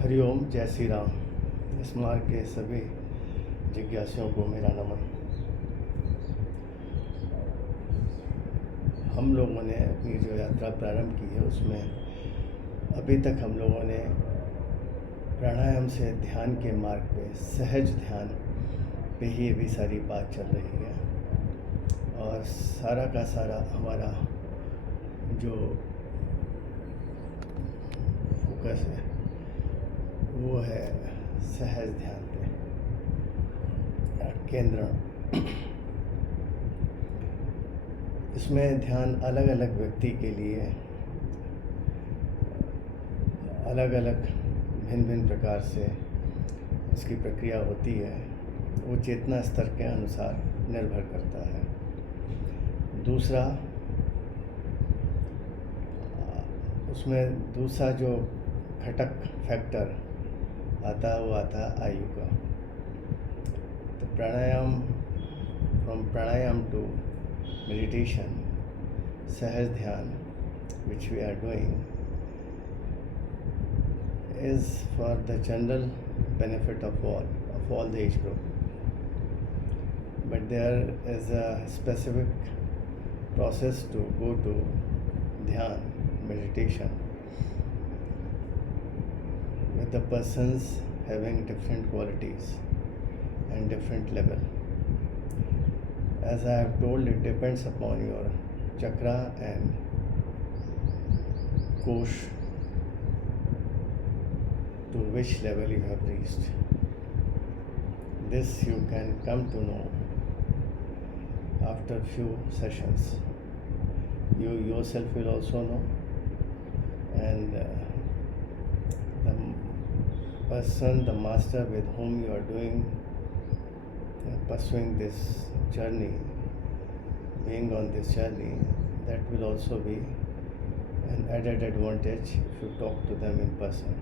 हरिओम, जय श्री राम। इस मार्ग के सभी जिज्ञासुओं को मेरा नमन। हम लोगों ने अपनी जो यात्रा प्रारंभ की है उसमें अभी तक हम लोगों ने प्राणायाम से ध्यान के मार्ग पे, सहज ध्यान पे ही अभी सारी बात चल रही है। और सारा का सारा हमारा जो फोकस है वो है सहज ध्यान पे, केंद्रण। इसमें ध्यान अलग अलग व्यक्ति के लिए अलग अलग भिन्न भिन्न प्रकार से उसकी प्रक्रिया होती है। वो चेतना स्तर के अनुसार निर्भर करता है। दूसरा, उसमें दूसरा जो घटक फैक्टर आता है वो आता है आयु का। तो फ्रॉम प्राणायाम टू meditation, सहज ध्यान, which we are doing, is for the general benefit of all the age group. But there is a specific process to go to dhyan, meditation, with the persons having different qualities and different level. As I have told, it depends upon your chakra and kosh to which level you have reached. This you can come to know after few sessions. You yourself will also know, and the person, the master with whom you are pursuing this journey, being on this journey, that will also be an added advantage if you talk to them in person.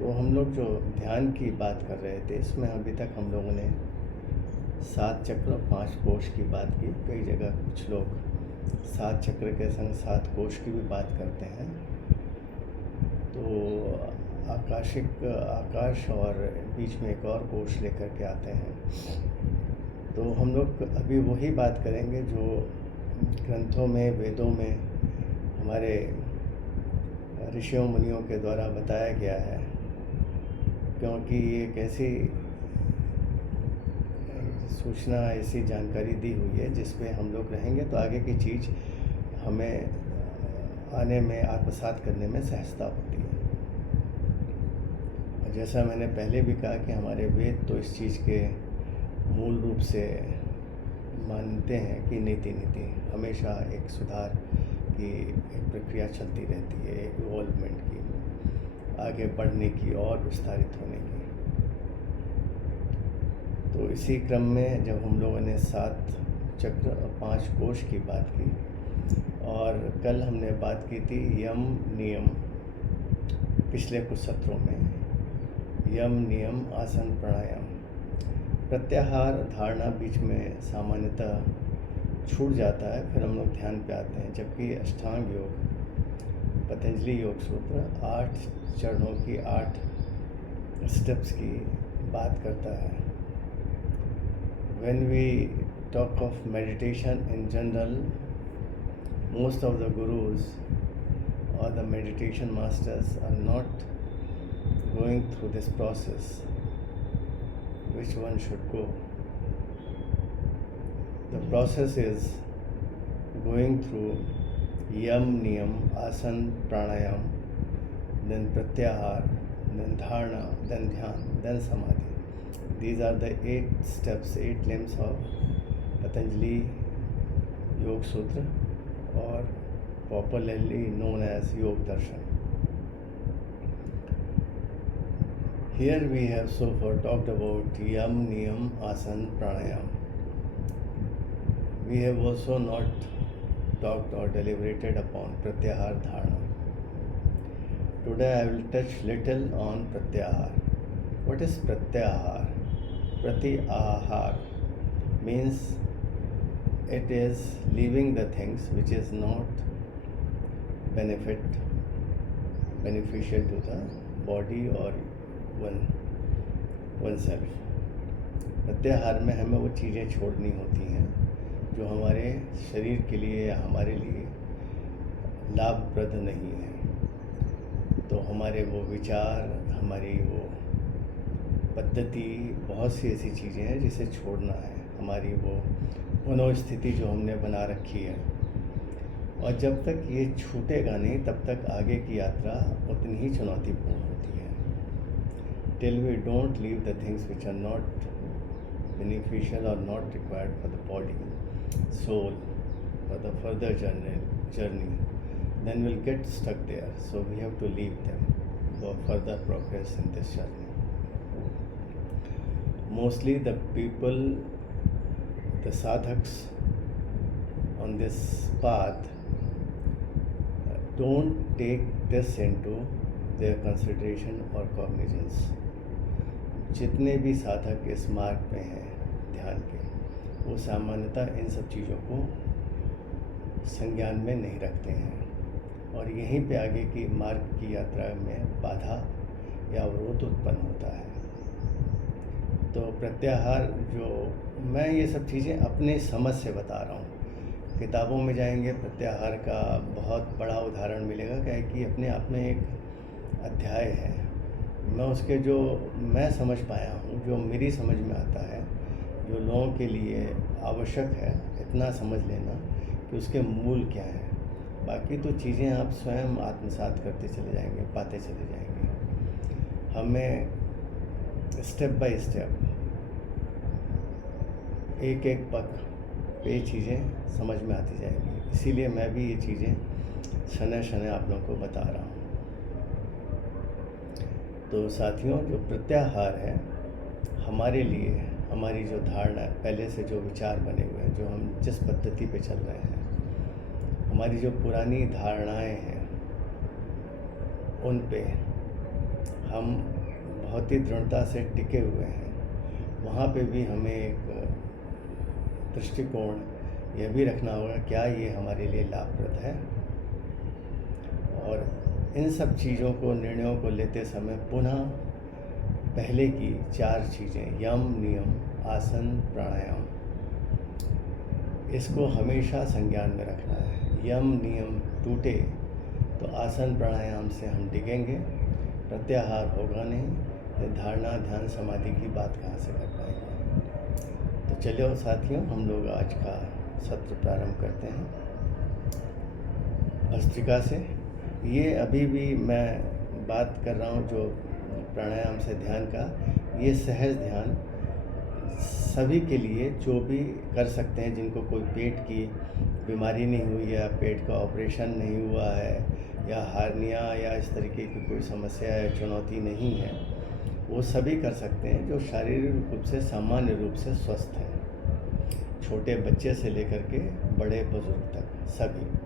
तो हम लोग जो ध्यान की बात कर रहे थे, इसमें अभी तक हम लोगों ने 7 चक्र और 5 कोश की बात की। कई जगह कुछ लोग 7 चक्र के संग 7 कोश की भी बात करते हैं। तो आकाश और बीच में एक और कोश लेकर के आते हैं। तो हम लोग अभी वही बात करेंगे जो ग्रंथों में, वेदों में हमारे ऋषियों मुनियों के द्वारा बताया गया है, क्योंकि ये एक ऐसी सूचना, ऐसी जानकारी दी हुई है जिस पे हम लोग रहेंगे तो आगे की चीज़ हमें आने में, आत्मसात करने में सहजता होती है। जैसा मैंने पहले भी कहा कि हमारे वेद तो इस चीज़ के मूल रूप से मानते हैं कि नीति हमेशा एक सुधार की एक प्रक्रिया चलती रहती है, एक इवॉल्वमेंट की, आगे बढ़ने की और विस्तारित होने की। तो इसी क्रम में जब हम लोगों ने 7 चक्र और 5 कोश की बात की, और कल हमने बात की थी यम नियम, पिछले कुछ सत्रों में यम नियम, आसन, प्राणायाम, प्रत्याहार, धारणा बीच में सामान्यतः छूट जाता है। फिर हम लोग ध्यान पे आते हैं, जबकि अष्टांग योग, पतंजलि योग सूत्र 8 चरणों की, 8 स्टेप्स की बात करता है। When we talk of meditation in general, most of the gurus or the meditation masters are not going through this process which one should go. The process is going through yam, niyam, asan, pranayam, then pratyahar, then dharana, then dhyan, then samadhi. These are the 8 steps, 8 limbs of Patanjali Yoga Sutra, or popularly known as Yoga Darshan. Here we have so far talked about yam, niyam, asan, pranayam. We have also not talked or deliberated upon pratyahar, dharana. Today I will touch little on pratyahar. What is pratyahar? Pratyahar means it is leaving the things which is not beneficial to the body और one self. प्रत्याहार में हमें वो चीज़ें छोड़नी होती हैं जो हमारे शरीर के लिए या हमारे लिए लाभप्रद नहीं है। तो हमारे वो विचार, हमारी वो पद्धति, बहुत सी ऐसी चीज़ें हैं जिसे छोड़ना है। हमारी वो मनोस्थिति जो हमने बना रखी है, और जब तक ये छूटेगा नहीं तब तक आगे की यात्रा उतनी ही चुनौतीपूर्ण होती है। Till we don't leave the things which are not beneficial or not required for the body, soul, for the further journey, then we'll get stuck there. So we have to leave them for further progress in this journey. Mostly the people, the sadhaks on this path don't take this into their consideration or cognizance. जितने भी साधक इस मार्ग पे हैं ध्यान के, वो सामान्यतः इन सब चीज़ों को संज्ञान में नहीं रखते हैं, और यहीं पे आगे की मार्ग की यात्रा में बाधा या अवरोध उत्पन्न होता है। तो प्रत्याहार, जो मैं ये सब चीज़ें अपने समझ से बता रहा हूँ, किताबों में जाएंगे प्रत्याहार का बहुत बड़ा उदाहरण मिलेगा, क्या है कि अपने आप में एक अध्याय है। मैं उसके जो मैं समझ पाया हूँ, जो मेरी समझ में आता है, जो लोगों के लिए आवश्यक है, इतना समझ लेना कि उसके मूल क्या है। बाकी तो चीज़ें आप स्वयं आत्मसात करते चले जाएंगे, पाते चले जाएंगे। हमें स्टेप बाय स्टेप, एक एक पग पे ये चीज़ें समझ में आती जाएंगी। इसीलिए मैं भी ये चीज़ें शनै शनै आप लोगों को बता रहा हूँ। तो साथियों, जो प्रत्याहार है हमारे लिए, हमारी जो धारणा है, पहले से जो विचार बने हुए हैं, जो हम जिस पद्धति पे चल रहे हैं, हमारी जो पुरानी धारणाएं हैं, उन पे हम बहुत ही दृढ़ता से टिके हुए हैं। वहाँ पे भी हमें एक दृष्टिकोण यह भी रखना होगा, क्या ये हमारे लिए लाभप्रद है। और इन सब चीज़ों को, निर्णयों को लेते समय पुनः पहले की 4 चीज़ें, यम, नियम, आसन, प्राणायाम, इसको हमेशा संज्ञान में रखना है। यम नियम टूटे तो आसन प्राणायाम से हम डिगेंगे, प्रत्याहार होगा नहीं, धारणा, ध्यान, समाधि की बात कहाँ से कर पाएंगे। तो चलिए साथियों, हम लोग आज का सत्र प्रारंभ करते हैं भस्त्रिका से। ये अभी भी मैं बात कर रहा हूँ जो प्राणायाम से ध्यान का, ये सहज ध्यान सभी के लिए जो भी कर सकते हैं, जिनको कोई पेट की बीमारी नहीं हुई या पेट का ऑपरेशन नहीं हुआ है या हार्निया या इस तरीके की कोई समस्या या चुनौती नहीं है, वो सभी कर सकते हैं जो शारीरिक रूप से सामान्य रूप से स्वस्थ हैं। छोटे बच्चे से लेकर के बड़े बुजुर्ग तक सभी।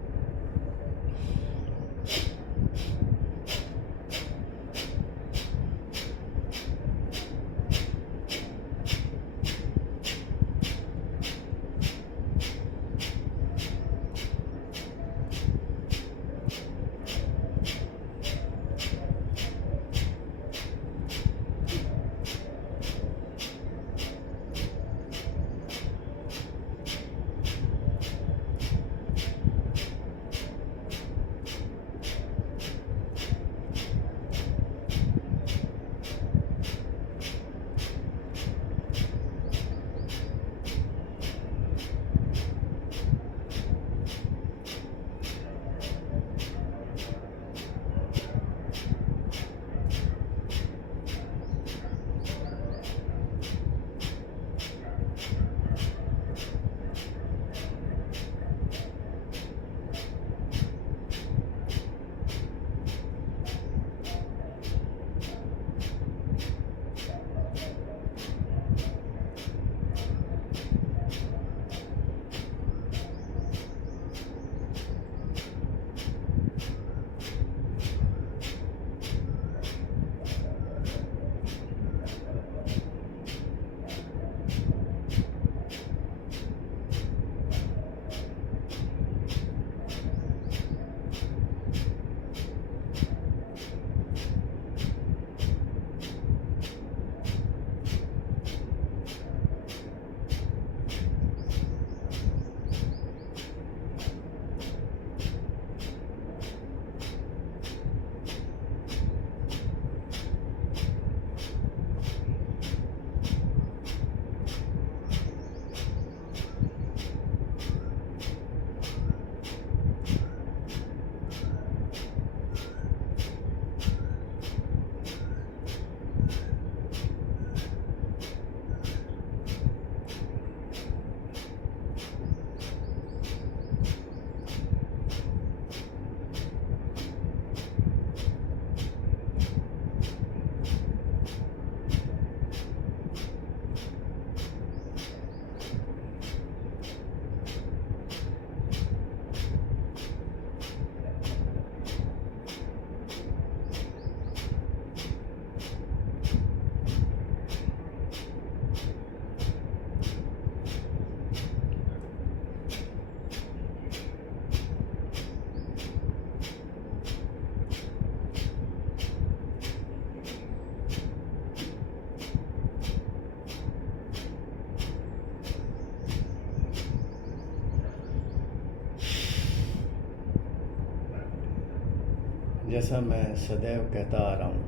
जैसा मैं सदैव कहता आ रहा हूँ,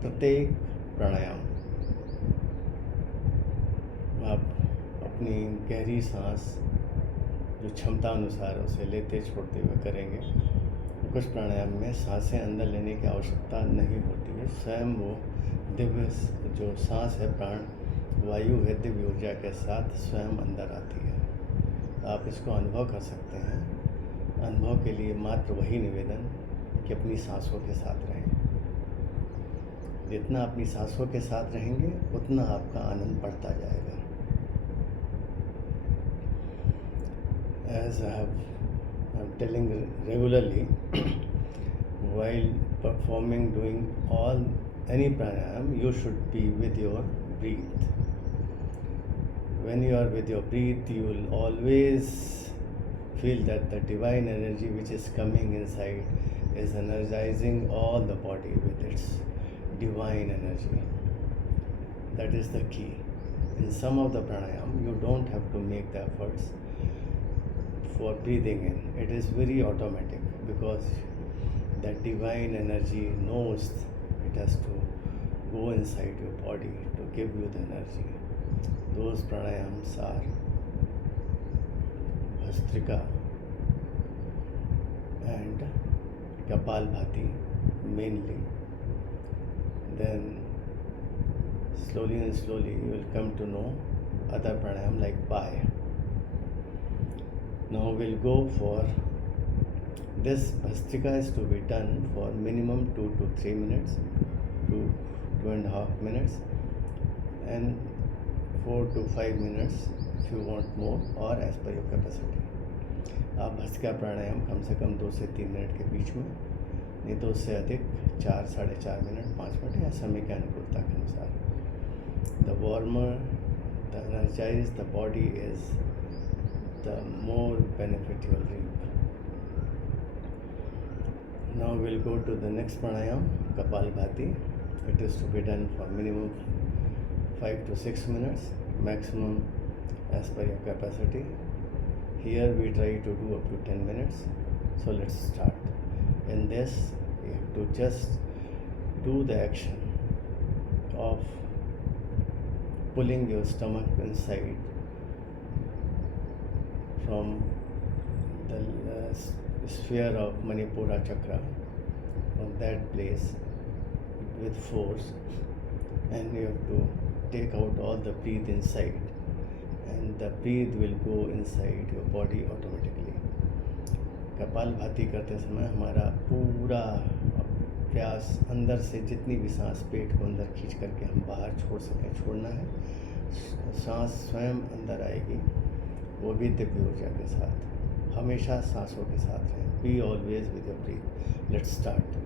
प्रत्येक प्राणायाम आप अपनी गहरी सांस जो क्षमता अनुसार उसे लेते छोड़ते हुए करेंगे। कुछ प्राणायाम में सांसें अंदर लेने की आवश्यकता नहीं होती है, स्वयं वो दिव्य जो सांस है, प्राण वायु है, दिव्य ऊर्जा के साथ स्वयं अंदर आती है। आप इसको अनुभव कर सकते हैं। अनुभव के लिए मात्र वही निवेदन कि अपनी सांसों के साथ रहें। जितना अपनी सांसों के साथ रहेंगे उतना आपका आनंद बढ़ता जाएगा। As I'm telling regularly, while performing, doing any pranayam, you should be with your breath. When you are with your breath, you will always feel that the divine energy which is coming inside is energizing all the body with its divine energy. That is the key. In some of the pranayam, you don't have to make the efforts for breathing in. It is very automatic because that divine energy knows it has to go inside your body to give you the energy. Those pranayams are Bhastrika and Kapalbhati mainly. Then slowly and slowly you will come to know other pranayam like Pai. Now we'll go for this. Bhastrika is to be done for minimum 2 to 3 minutes, 2.5 minutes, and 4 to 5 minutes if you want more, or as per your capacity. आप भस्त्रिका प्राणायाम कम से कम 2 से 3 मिनट के बीच में, नहीं तो उससे अधिक 4, 4.5 मिनट, 5 मिनट या समय के अनुकूलता के अनुसार. The warmer, the energized the body is, the more benefit you will reap. Now we'll go to the next pranayam, Kapalbhati. It is to be done for minimum 5 to 6 minutes, maximum as per your capacity. Here we try to do up to 10 minutes. So let's start. In this, you have to just do the action of pulling your stomach inside from the sphere of Manipura chakra, from that place with force, and you have to take out all the breath inside, and the breath will go inside your body automatically. Kapalbhati करते समय हमारा पूरा प्रयास अंदर से जितनी भी सांस पेट को अंदर खींच करके हम बाहर छोड़ सकें, छोड़ना है. सांस स्वयं अंदर आएगी, वो भी दिव्य ऊर्जा के साथ. हमेशा सांसों के साथ रहें. Be always with your breathe. Let's start.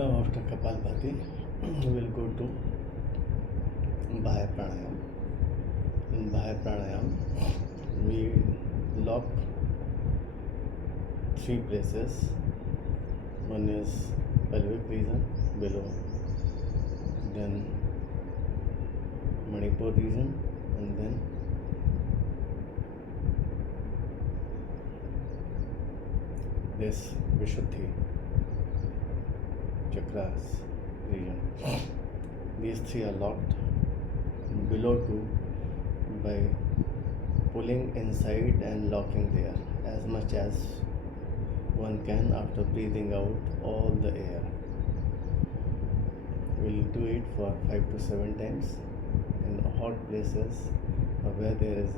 Now after Kapalbhati, we will go to Bahy Pranayam. In Bahy Pranayam, we lock 3 places. One is pelvic region below, then Manipur region, and then this Vishuddhi chakras region. These 3 are locked. Below 2 by pulling inside and locking there as much as one can after breathing out all the air. We'll do it for 5 to 7 times in hot places where there is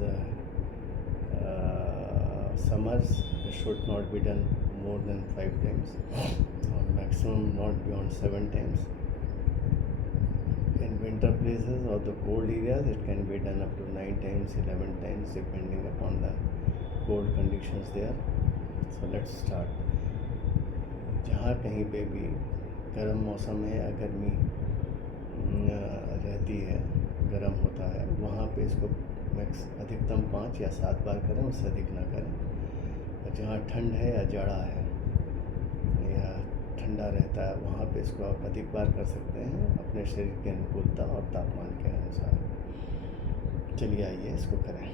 summers. It should not be done more than 5 times, or maximum not beyond 7 times. In winter places or the cold areas, it can be done up to 9 times, 11 times, depending upon the cold conditions there. So let's start. जहाँ कहीं पे भी गर्म मौसम है या गर्मी रहती है, गर्म होता है, वहाँ पे इसको अधिकतम 5 या 7 बार करें, उससे अधिक ना करें। और जहाँ ठंड है या जाड़ा है या ठंडा रहता है, वहाँ पे इसको आप अधिक बार कर सकते हैं अपने शरीर की अनुकूलता और तापमान के अनुसार। चलिए आइए इसको करें।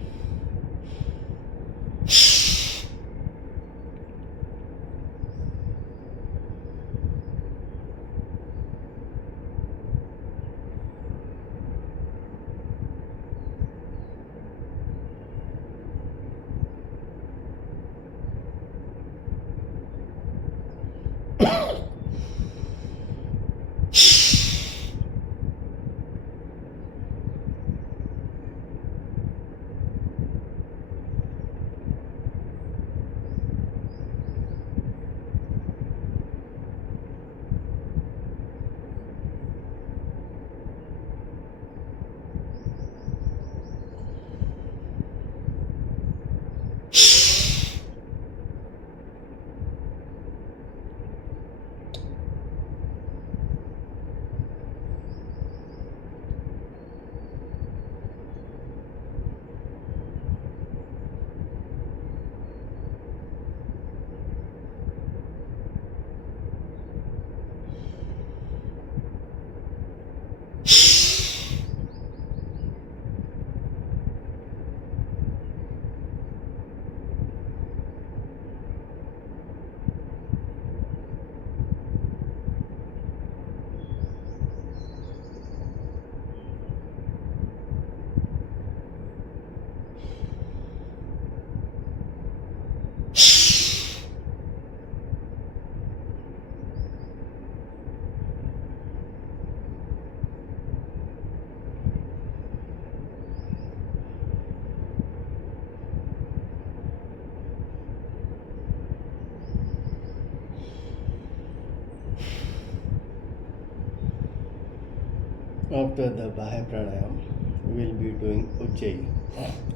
After the Bahy Pranayam, we will be doing Ujjayi.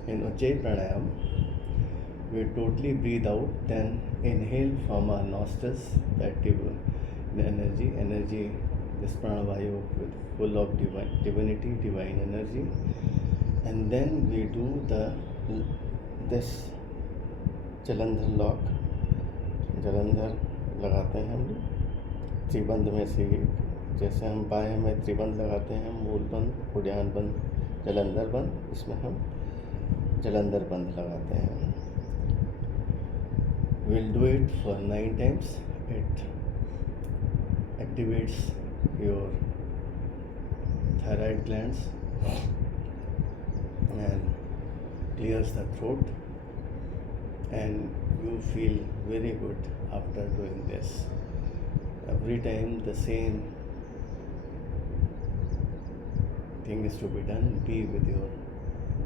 In Ujjayi Pranayam, we totally breathe out, then inhale from our nostrils the active energy, this pranavayu with full of divinity, divine energy, and then we do this Jalandhar lock. Jalandhar लगाते हैं हम लोग त्रिबंध में से, जैसे हम बाएं में त्रिबंध लगाते हैं, मूल बंध, उड्यान बंध, जलंधर बंध, इसमें हम जलंधर बंध लगाते हैं। We'll do it for 9 times. It activates your thyroid glands and clears the throat, and you feel very good after doing this. Every time the same thing is to be done. Be with your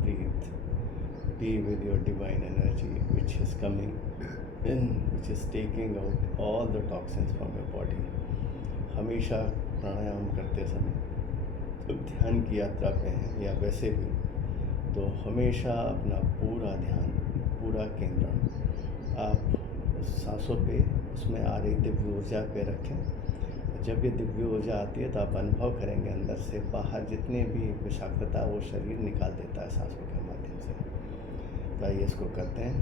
breath, be with your divine energy which is coming in, which is taking out all the toxins from your body. हमेशा प्राणायाम करते समय, जब ध्यान की यात्रा पे हैं या वैसे भी, तो हमेशा अपना पूरा ध्यान, पूरा केंद्रण आप सांसों पे, उसमें आ रही दिव्य ऊर्जा पे रखें। जब ये दिव्य ऊर्जा आती है तो आप अनुभव करेंगे अंदर से बाहर जितने भी विषाक्तता वो शरीर निकाल देता है सांसों के माध्यम से। तो आइए इसको करते हैं।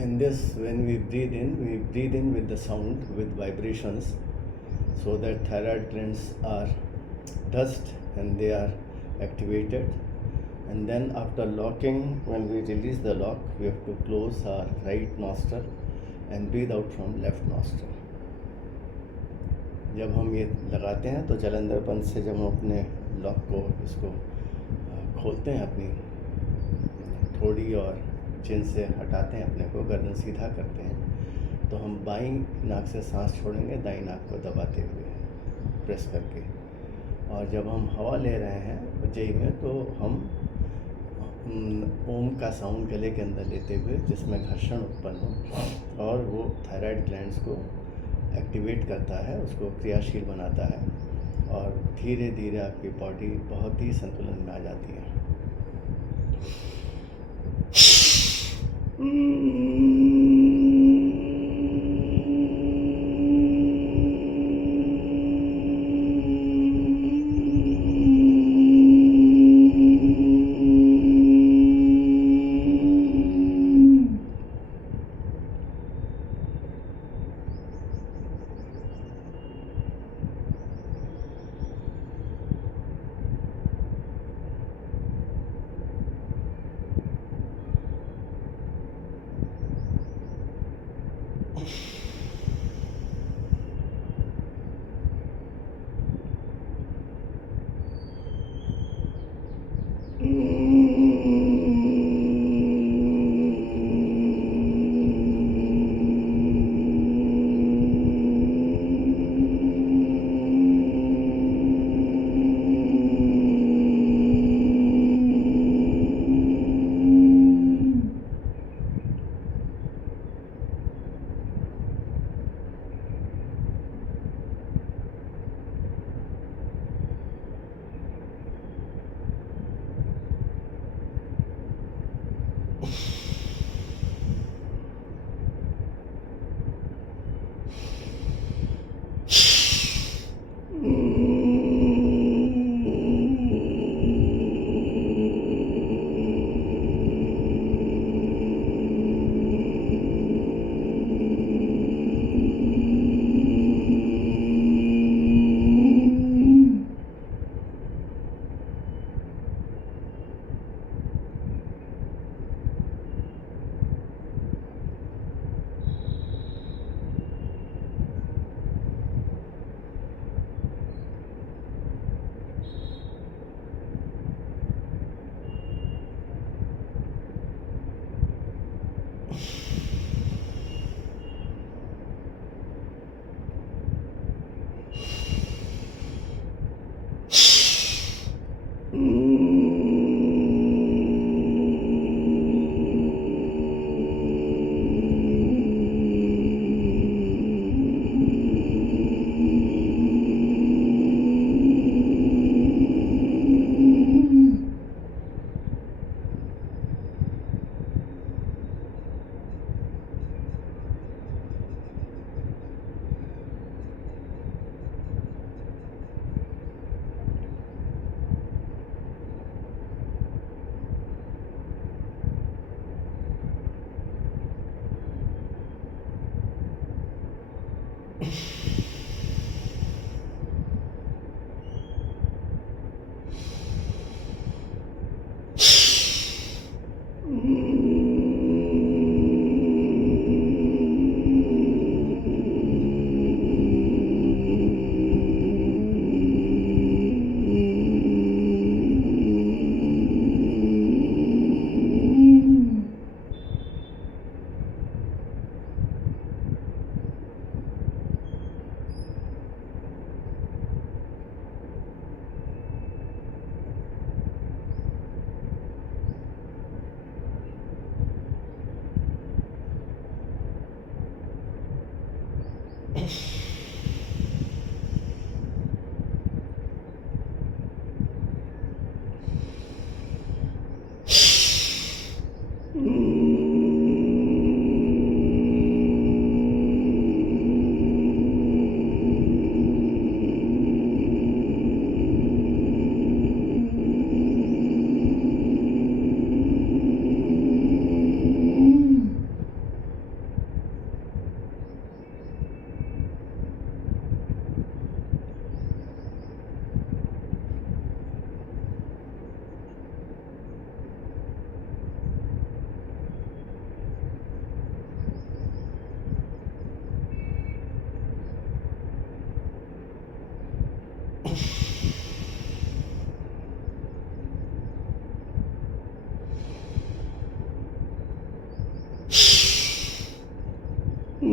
In this, when we breathe in with the sound, with vibrations, so that thyroid glands are touched and they are activated. And then after locking, when we release the lock, we have to close our right nostril and breathe out from left nostril. जब हम ये लगाते हैं तो जलंधरपन से जब हम अपने लॉक को इसको खोलते हैं, अपनी थोड़ी और चिन से हटाते हैं, अपने को गर्दन सीधा करते हैं, तो हम बाईं नाक से सांस छोड़ेंगे, दाईं नाक को दबाते हुए प्रेस करके। और जब हम हवा ले रहे हैं उज्जयी में तो हम ओम का साउंड गले के अंदर लेते हुए, जिसमें घर्षण उत्पन्न हो और वो थायराइड ग्लैंड्स को एक्टिवेट करता है, उसको क्रियाशील बनाता है और धीरे धीरे आपकी बॉडी बहुत ही संतुलन में आ जाती है। Now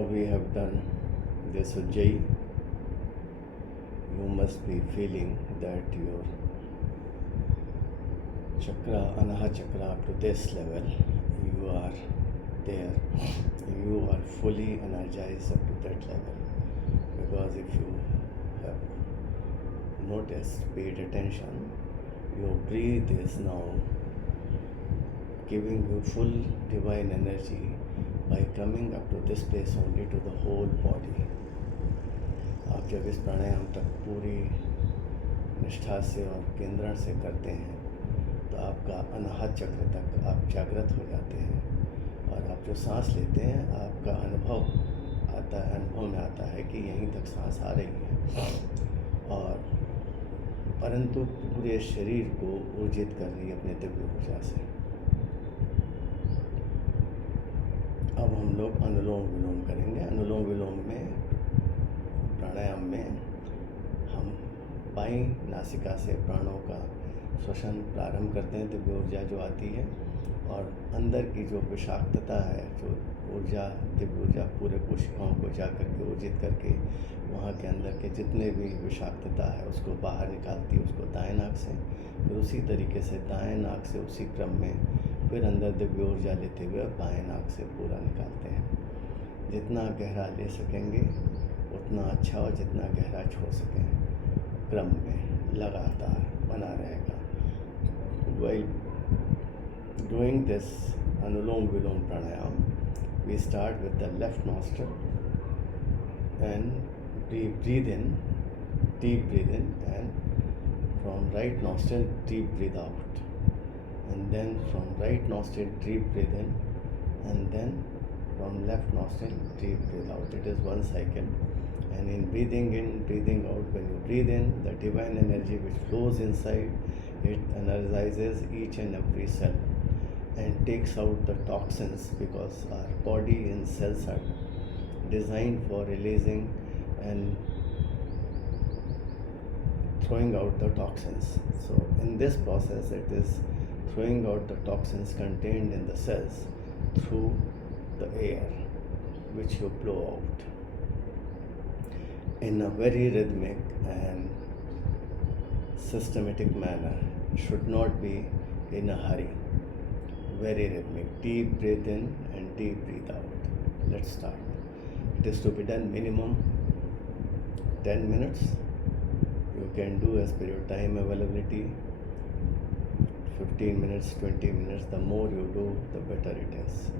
we have done this Ujjayi. You must be feeling that your chakra, Anaha chakra, up to this level, you are there. You are fully energized up to that level. Because if you have noticed, paid attention, your breath is now giving you full divine energy by coming up to this place only to the whole body. आप जब इस प्राणायाम तक पूरी निष्ठा से और केंद्रण से करते हैं तो आपका अनाहत चक्र तक आप जागृत हो जाते हैं और आप जो सांस लेते हैं आपका अनुभव में आता है कि यहीं तक सांस आ रही है और परंतु पूरे शरीर को ऊर्जित कर रही है अपने दिव्य ऊर्जा से। अब हम लोग अनुलोम विलोम करेंगे। अनुलोम विलोम में प्राणायाम में हम बाईं नासिका से प्राणों का श्वसन प्रारंभ करते हैं दिव्य ऊर्जा जो आती है, और अंदर की जो विषाक्तता है, जो ऊर्जा, दिव्य ऊर्जा पूरे कोशिकाओं को जा करके ऊर्जित करके वहाँ के अंदर के जितने भी विषाक्तता है उसको बाहर निकालती है, उसको दाएं नाक से। फिर उसी तरीके से दाएं नाक से उसी क्रम में फिर अंदर दिव्य ऊर्जा लेते हुए बाएं नाक से पूरा निकालते हैं। जितना गहरा ले सकेंगे उतना अच्छा, और जितना गहरा छोड़ सकें क्रम में लगातार बना रहेगा। While doing this Anulom Vilom Pranayam, we start with the left nostril and breathe in, deep breathe in, and from right nostril deep breathe out, and then from right nostril deep breathe in, and then from left nostril deep breathe out. It is one cycle. And in, breathing out, when you breathe in, the divine energy which flows inside, it energizes each and every cell and takes out the toxins, because our body and cells are designed for releasing and throwing out the toxins. So in this process, it is throwing out the toxins contained in the cells through the air which you blow out in a very rhythmic and systematic manner. Should not be in a hurry. Very rhythmic. Deep breathe in and deep breathe out. Let's start. It is to be done minimum 10 minutes. You can do as per your time availability, 15 minutes, 20 minutes. The more you do, the better it is.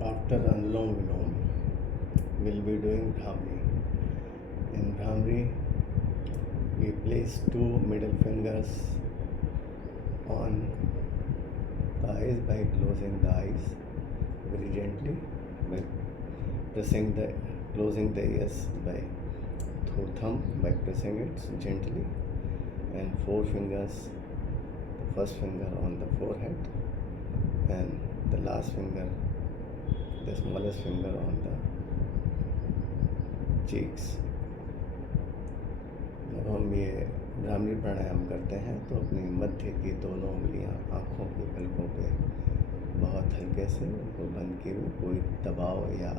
After Anulom Vilom, we'll be doing Bhramri. In Bhramri, we place two middle fingers on the eyes by closing the eyes very gently, by closing the ears through thumb by pressing it gently, and four fingers, the first finger on the forehead and the last finger, the smallest finger on the cheeks. जब हम ये भ्रामरी प्राणायाम करते हैं तो अपनी मध्य की दोनों उंगलियां आँखों के पलकों पे बहुत हल्के से उनको बंद किए हुए, कोई दबाव या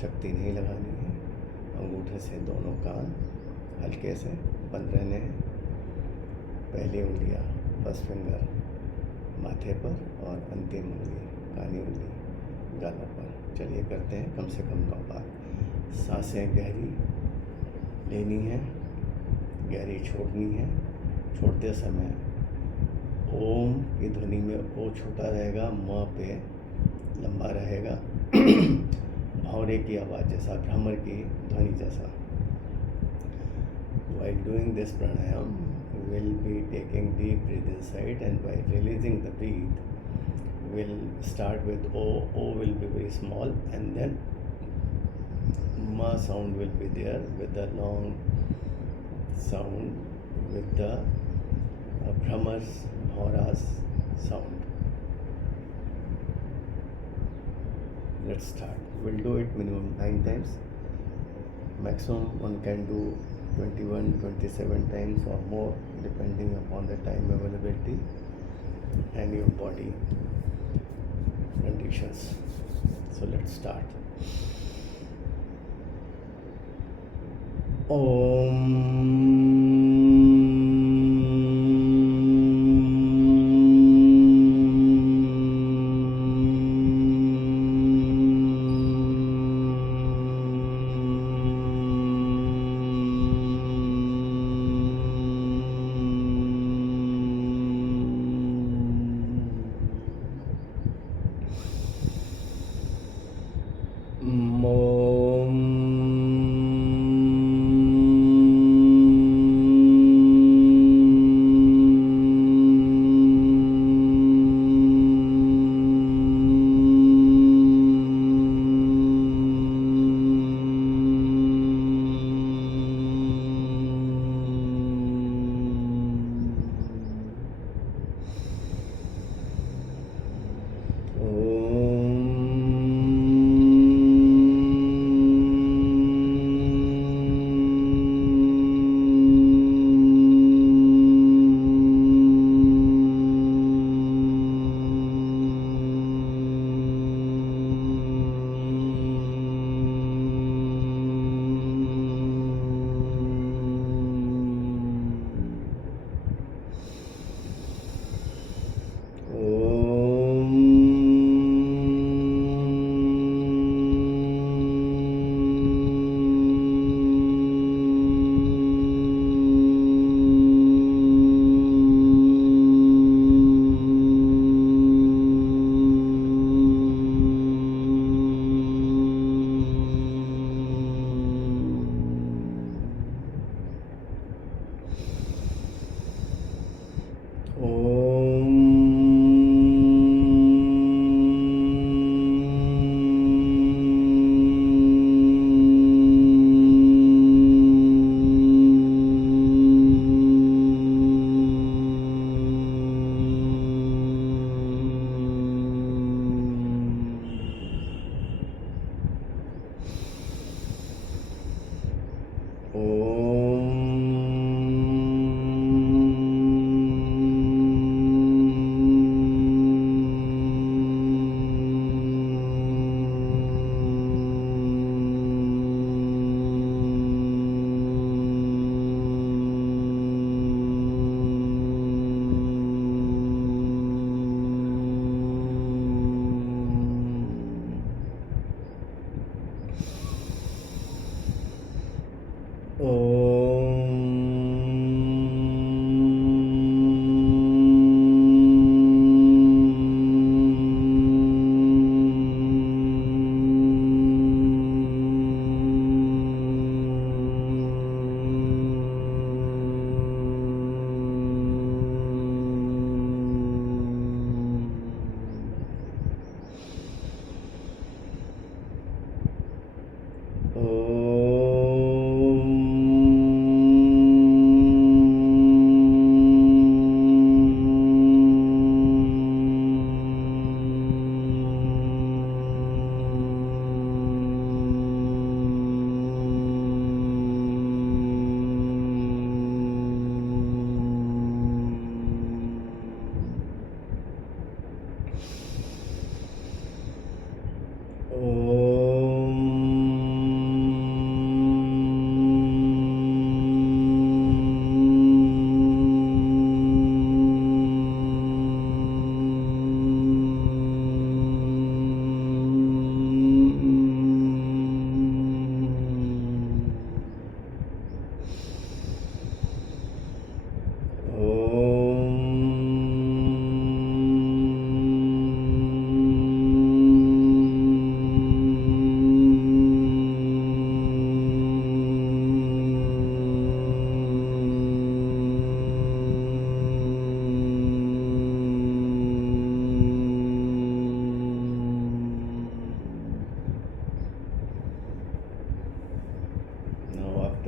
शक्ति नहीं लगानी है। अंगूठे से दोनों कान हल्के से बंद रहने हैं। पहली उंगलियां, फर्स्ट फिंगर माथे पर और अंतिम उंगली, कानी उंगली गालों पर। चलिए करते हैं कम से कम 9 बार। सांसें गहरी लेनी है, गहरी छोड़नी है। छोड़ते समय ओम की ध्वनि में ओ छोटा रहेगा, म पे लंबा रहेगा, भौरे की आवाज़ जैसा, भ्रमर की ध्वनि जैसा। While doing this pranayam, we will be taking deep breath inside, and by releasing the breath, we'll start with O. O will be very small, and then Ma sound will be there with the long sound, with the Brahmas, Bhauras sound. Let's start. We'll do it minimum 9 times. Maximum one can do 21, 27 times or more, depending upon the time availability and your body conditions. So let's start. Oh.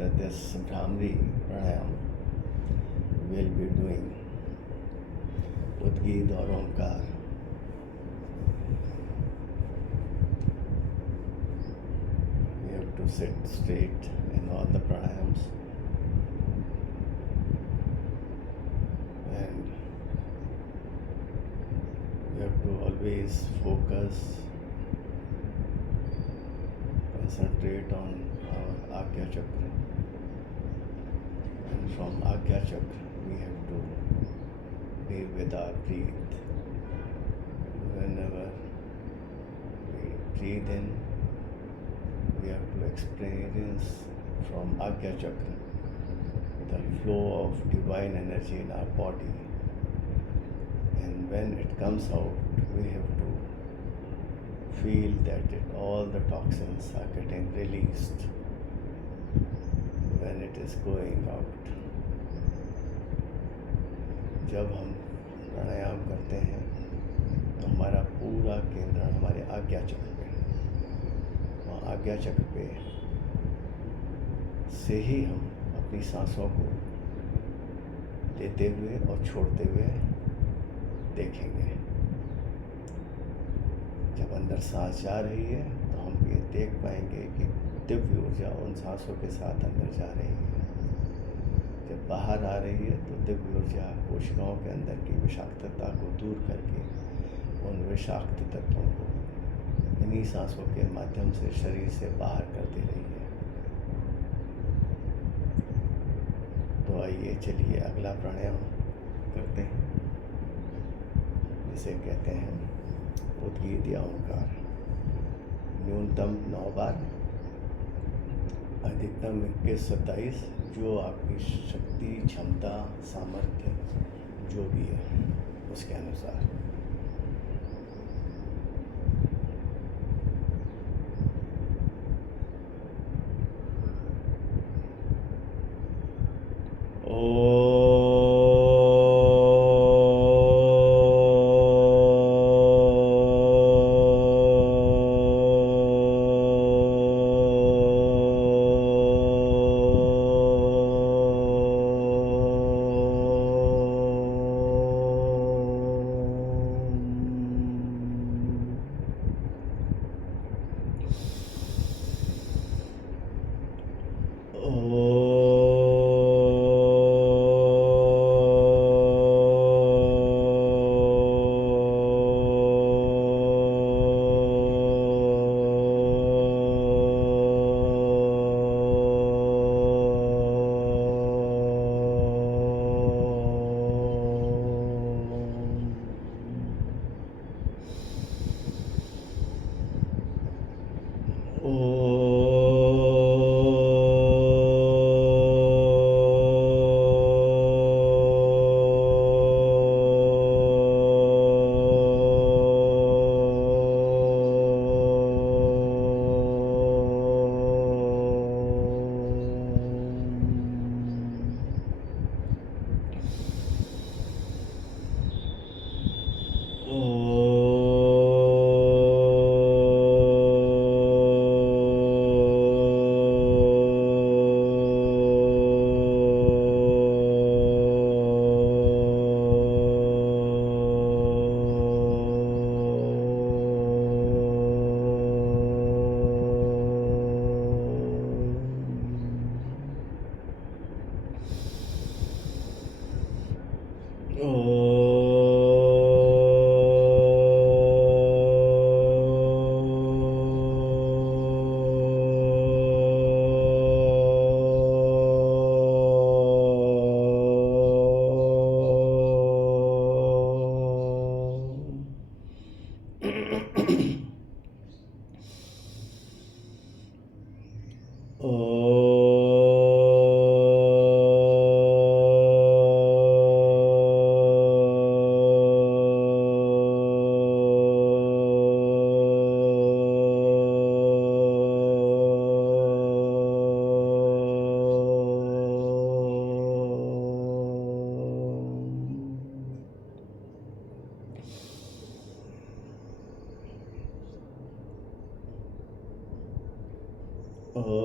this Brahmari pranayam will be doing Udgit or Omkar. We have to sit straight in all the pranayams, and we have to always focus, concentrate on our Agya Chakra, and from Agya Chakra we have to be with our breath. Whenever we breathe in, we have to experience from Agya Chakra the flow of divine energy in our body, and when it comes out, we have to feel that all the toxins are getting released when it is going out. जब हम प्राणायाम करते हैं तो हमारा पूरा केंद्र हमारे आज्ञा चक्र पे, वहाँ आज्ञा चक्र पे से ही हम अपनी सांसों को लेते हुए और छोड़ते हुए देखेंगे। जब अंदर सांस जा रही है तो हम ये देख पाएंगे कि दिव्य ऊर्जा उन सांसों के साथ अंदर जा रही है। जब बाहर आ रही है तो दिव्य ऊर्जा कोशिकाओं के अंदर की विषाक्तता को दूर करके उन विषाक्त तत्वों को इन्हीं सांसों के माध्यम से शरीर से बाहर कर दे रही है। तो आइए चलिए अगला प्राणायाम करते हैं, जिसे कहते हैं उद्गीत या ओंकार। न्यूनतम 9 बार, अधिकतम 21-27, जो आपकी शक्ति, क्षमता, सामर्थ्य जो भी है उसके अनुसार। Oh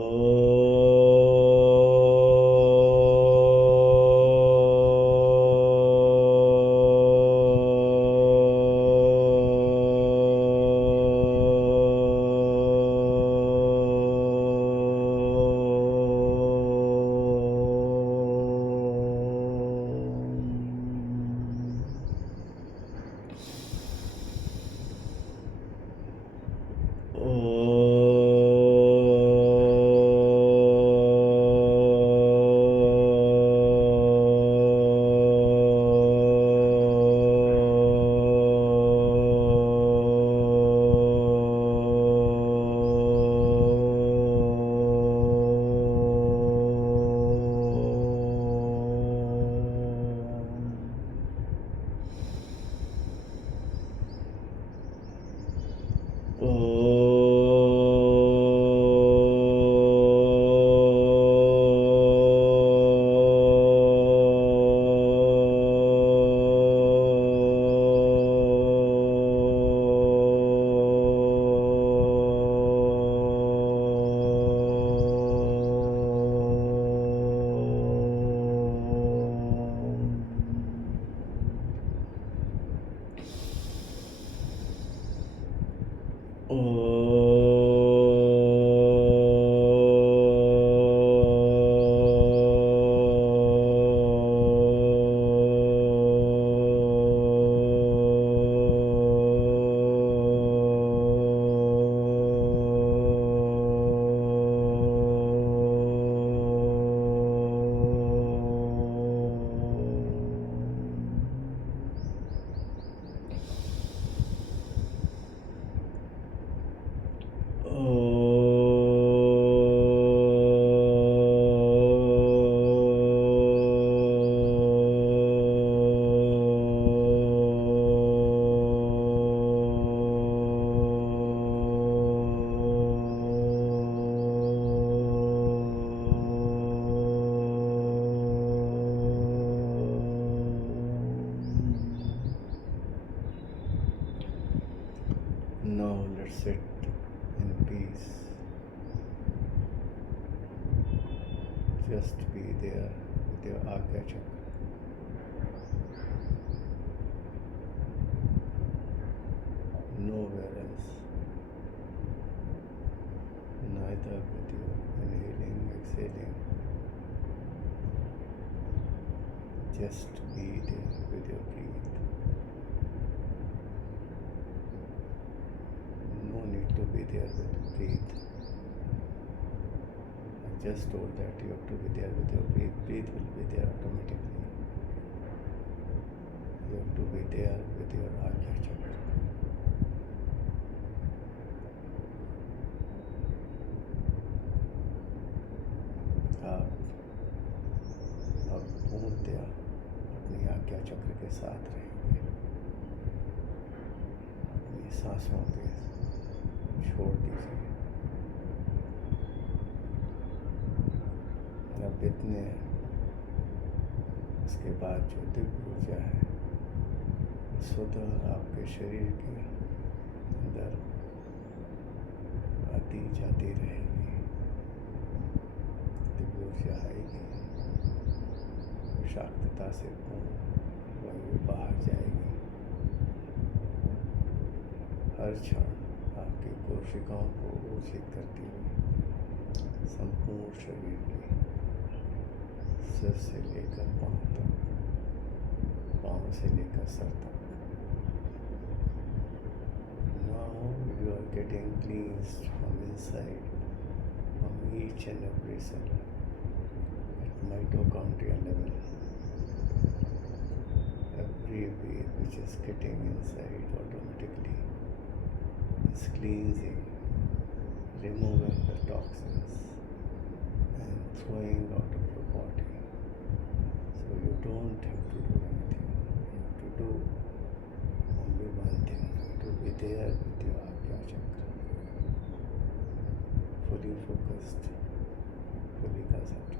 Just be there with your Agya Chakra. Nowhere else. Neither with your inhaling, exhaling. Just be there with your breath. No need to be there with breath. I just told that you have to be there with your breath. Breath will be there automatically. You have to be there with your Agya Chakra. आप अब पूर्णतया अपनी आज्ञा चक्र के साथ रहेंगे. अपनी सांसों के छोड़ दीजिए. अब इतने इसके बाद जो दिव्य ऊर्जा है स्वतः आपके शरीर के अंदर आती जाती रहेगी. दिव्य ऊर्जा आएगी, शांतता से वायु बाहर जाएगी. हर क्षण आपकी कोशिकाओं को ऊर्जित करती हुई संपूर्ण शरीर की सिर से लेकर पांव तक, पांव से लेकर सर तक. Now you are getting cleansed from inside, from each and every cell at mitochondrial level. Every wave which is getting inside automatically is cleansing, removing the toxins and throwing out of your body. So you don't have to do anything. You have to do only one thing, to be there with your Agya Chakra, fully focused, fully concentrated.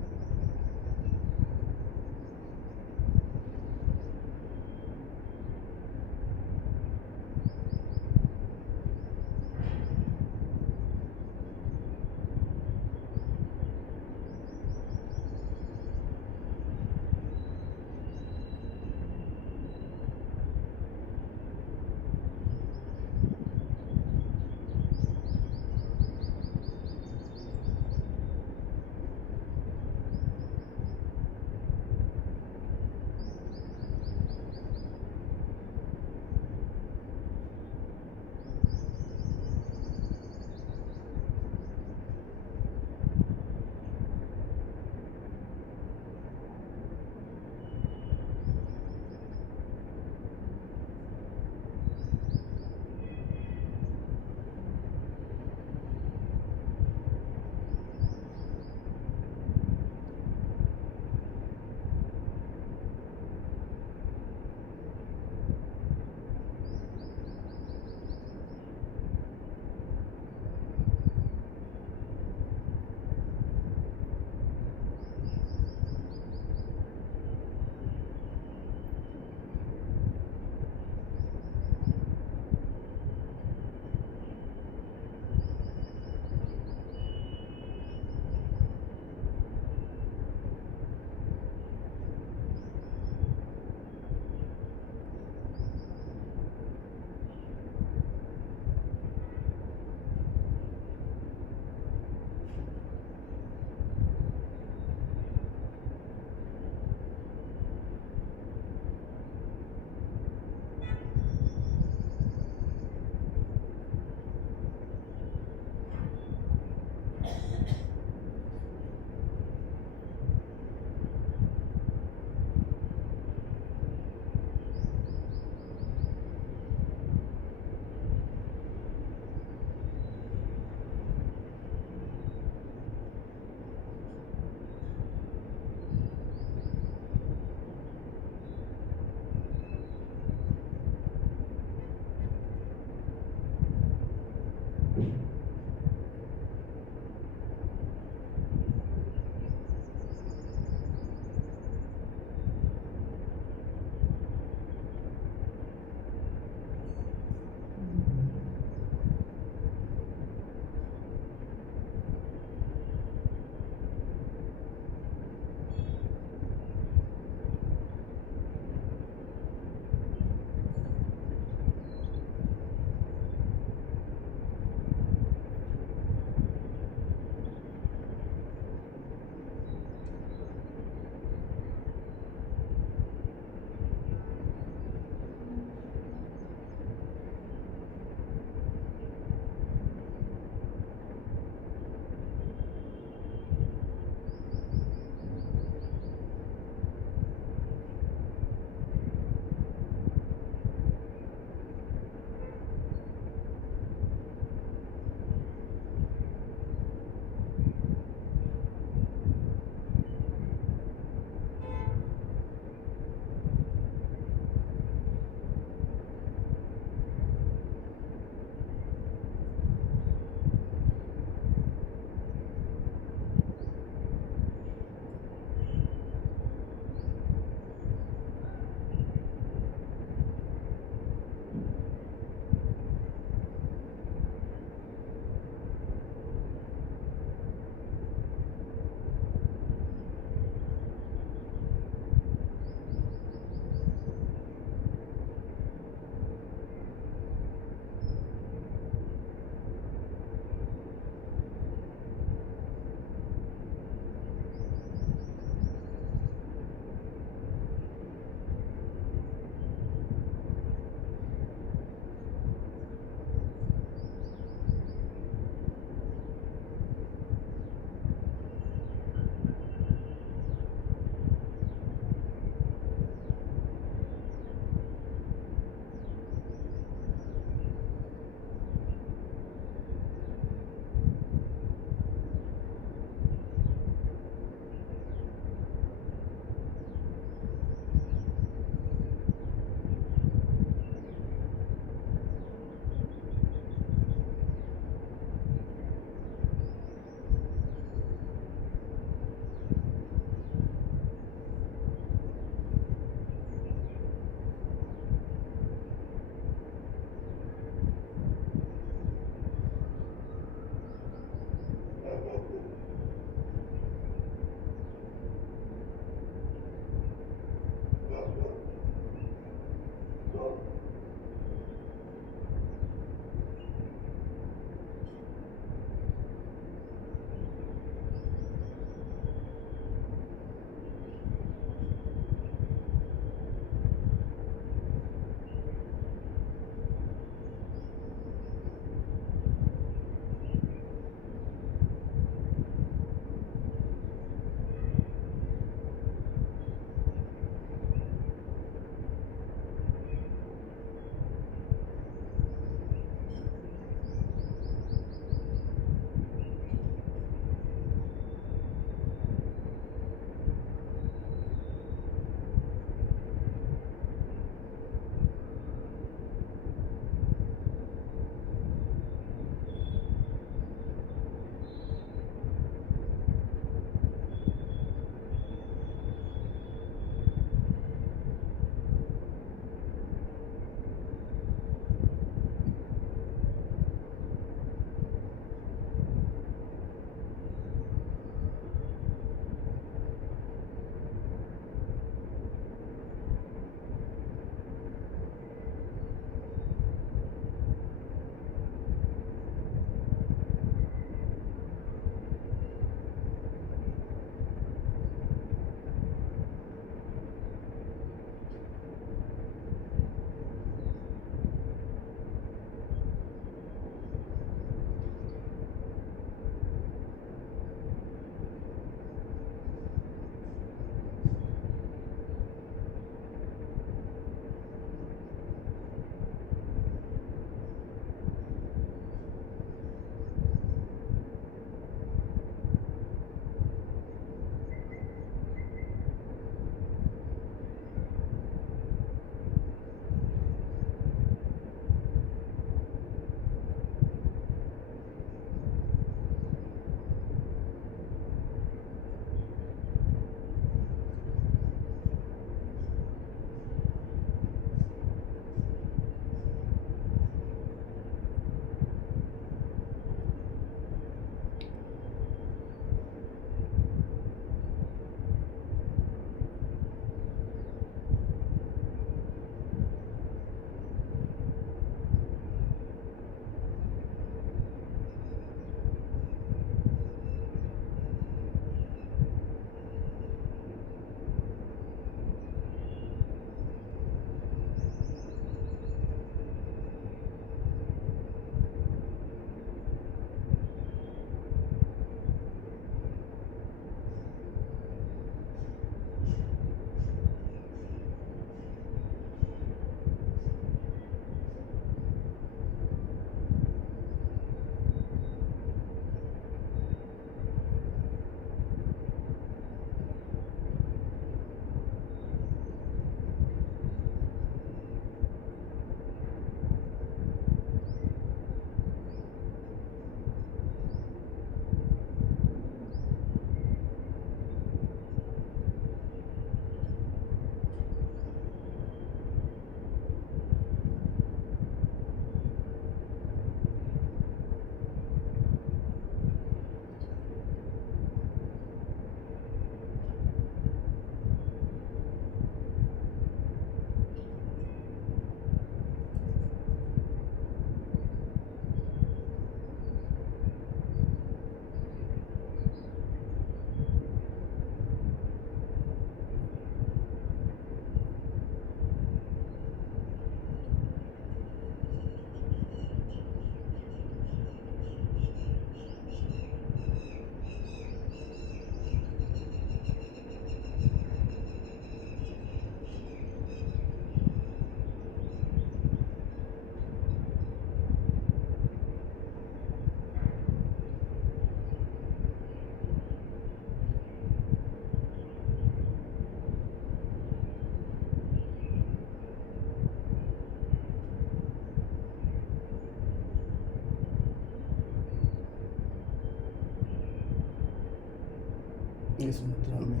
इस मुद्रा में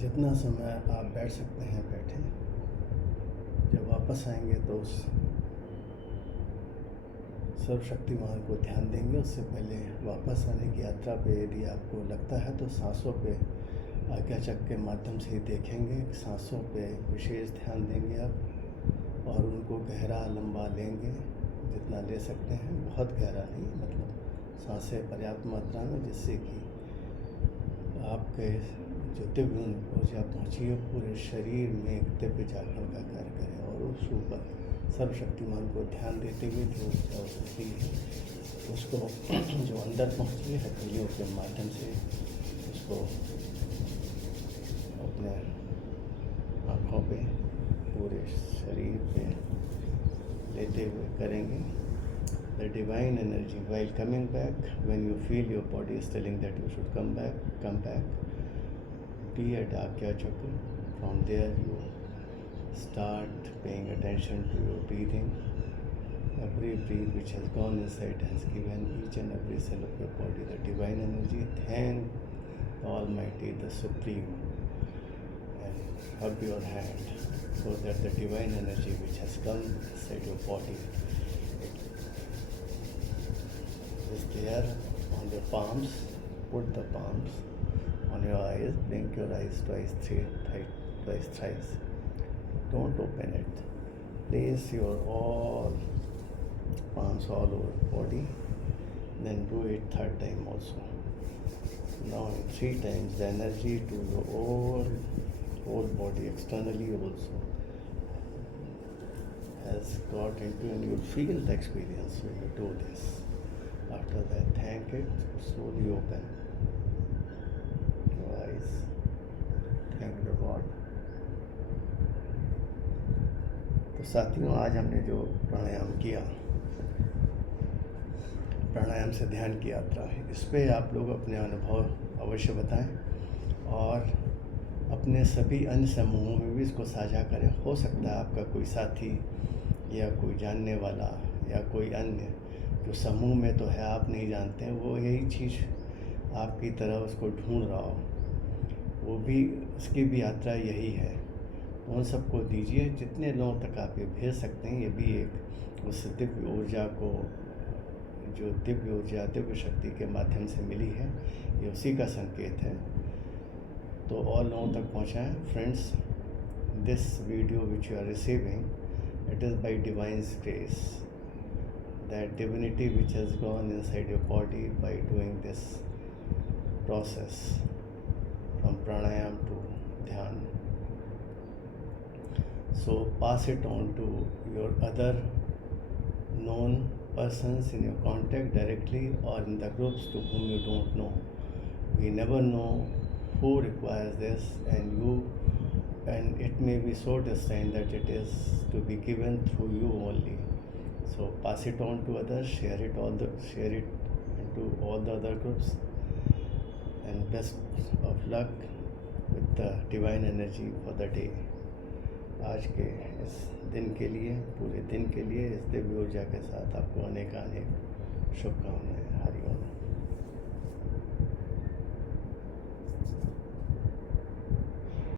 जितना समय आप बैठ सकते हैं बैठें। जब वापस आएंगे तो उस सर्वशक्तिमान को ध्यान देंगे। उससे पहले वापस आने की यात्रा पे यदि आपको लगता है तो सांसों पे आज्ञा चक्र के माध्यम से ही देखेंगे। सांसों पे विशेष ध्यान देंगे आप और उनको गहरा लंबा लेंगे जितना ले सकते हैं, बहुत गहरा नहीं, मतलब सांसें पर्याप्त मात्रा में, जिससे कि आपके जो दिव्य ऊर्जा पहुँची है पूरे शरीर में एक दिव्य जागरण का कार्य करे और उस ऊपर सर्वशक्तिमान को ध्यान देते हुए जो ऊर्जा होती है उसको जो अंदर पहुँची है हथेलियों के माध्यम से उसको अपने आँखों पे, पूरे शरीर पे लेते हुए करेंगे। The divine energy while coming back, when you feel your body is telling that you should come back, be at Agya Chakra. From there you start paying attention to your breathing. Every breath which has gone inside has given each and every cell of your body the divine energy. Thank the Almighty, the Supreme, and hug your hand so that the divine energy which has come inside your body is there on your palms. Put the palms on your eyes, blink your eyes twice, twice, thrice. Don't open it. Place your all palms all over body. Then do it third time also. Now in 3 times the energy to your whole body externally also has got into, and you'll feel the experience when you do this. After that, thank it, slowly open your eyes, thank the God. तो साथियों, आज हमने जो प्राणायाम किया, प्राणायाम से ध्यान की यात्रा है, इस पे आप लोग अपने अनुभव अवश्य बताएं और अपने सभी अन्य समूहों में भी इसको साझा करें। हो सकता है आपका कोई साथी या कोई जानने वाला या कोई अन्य जो समूह में तो है, आप नहीं जानते हैं, वो यही चीज़ आपकी तरह उसको ढूंढ रहा हो, वो भी, उसकी भी यात्रा यही है। तो उन सबको दीजिए, जितने लोगों तक आप ये भेज सकते हैं। ये भी एक उस दिव्य ऊर्जा को, जो दिव्य ऊर्जा दिव्य शक्ति के माध्यम से मिली है, ये उसी का संकेत है। तो और लोगों तक पहुँचाएँ। Friends, this video which you are receiving, it is by divine's grace, that divinity which has gone inside your body by doing this process from pranayam to dhyan. So pass it on to your other known persons in your contact directly or in the groups to whom you don't know. We never know who requires this, and it may be so destined that it is to be given through you only. So pass it on to others, share it into all the other groups, and best of luck with the divine energy for the day. आज के इस दिन के लिए, पूरे दिन के लिए इस दिव्य ऊर्जा के साथ आपको अनेक शुभकामनाएं। हरि